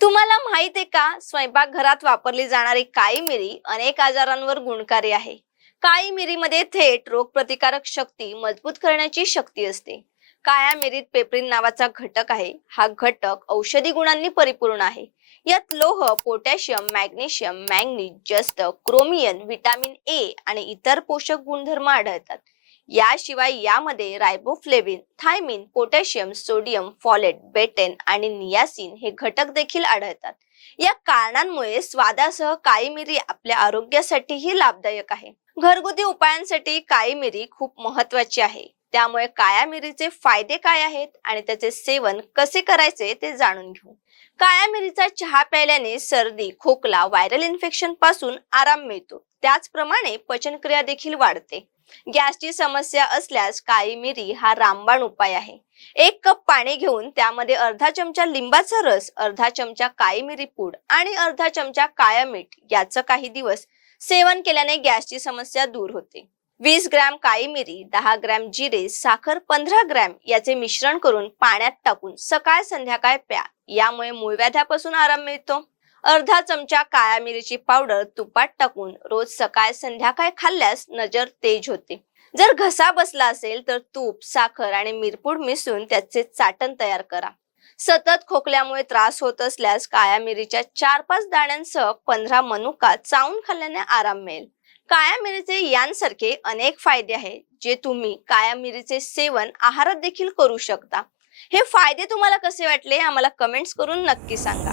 तुम्हाला माहीत आहे का स्वयंपाकघरात वापरली जाणारी काळी मिरी अनेक आजारांवर गुणकारी आहे. काळी मिरीमध्ये थेट रोगप्रतिकारक शक्ती मजबूत करण्याची शक्ती असते. काळ्या मिरीत पेप्रिन नावाचा घटक आहे. हा घटक औषधी गुणांनी परिपूर्ण आहे. यात लोह पोटॅशियम मॅग्नेशियम मॅंगनीज जस्त क्रोमियन व्हिटॅमिन ए आणि इतर पोषक गुणधर्म आढळतात. याशिवाय यामध्ये riboflavin thiamine potassium sodium folate betaine आणि नियासिन हे घटक देखील आढळतात. या कारणांमुळे स्वादासह काळी मिरी आपल्या आरोग्यासाठीही लाभदायक आहे. घरगुती उपायांसाठी काळी मिरी खूप महत्वाची आहे. त्यामुळे काळ्या मिरीचे फायदे काय आहेत आणि त्याचे सेवन कसे करायचे ते जाणून घेऊ. काळ्या मिरीचा चहा प्यायल्याने सर्दी खोकला व्हायरल इन्फेक्शनपासून आराम मिळतो. त्याचप्रमाणे पचनक्रिया देखील वाढते. गॅसची समस्या असल्यास काळी मिरी हा रामबाण उपाय आहे. एक कप पाणी घेऊन त्यामध्ये अर्धा चमचा लिंबाचा रस अर्धा चमचा काळी मिरी पूड आणि अर्धा चमचा काळ्या मीठ याचं काही दिवस सेवन केल्याने गॅसची समस्या दूर होते. वीस ग्रॅम काळी मिरी दहा ग्रॅम जिरे साखर पंधरा ग्रॅम याचे मिश्रण करून पाण्यात टाकून सकाळ संध्याकाळ प्या. यामुळे मूळव्याध्यापासून आराम मिळतो. अर्धा चमचा काळ्या मिरीची पावडर तुपात टाकून रोज सकाळ संध्याकाळ खाल्ल्यास नजर तेज होते. जर घसा बसला असेल तर तूप साखर आणि मिरपूड मिसळून त्याचे चाटण तयार करा. सतत खोकल्यामुळे त्रास होत असल्यास काळ्या मिरीच्या चार पाच दाण्यांसह पंधरा मनुका चावून खाल्ल्याने आराम मिळेल. काळ्या मिरीचे यांसारखे अनेक फायदे आहेत जे तुम्ही काळ्या मिरीचे सेवन आहारात देखील करू शकता. हे फायदे तुम्हाला कसे वाटले आम्हाला कमेंट्स करून नक्की सांगा.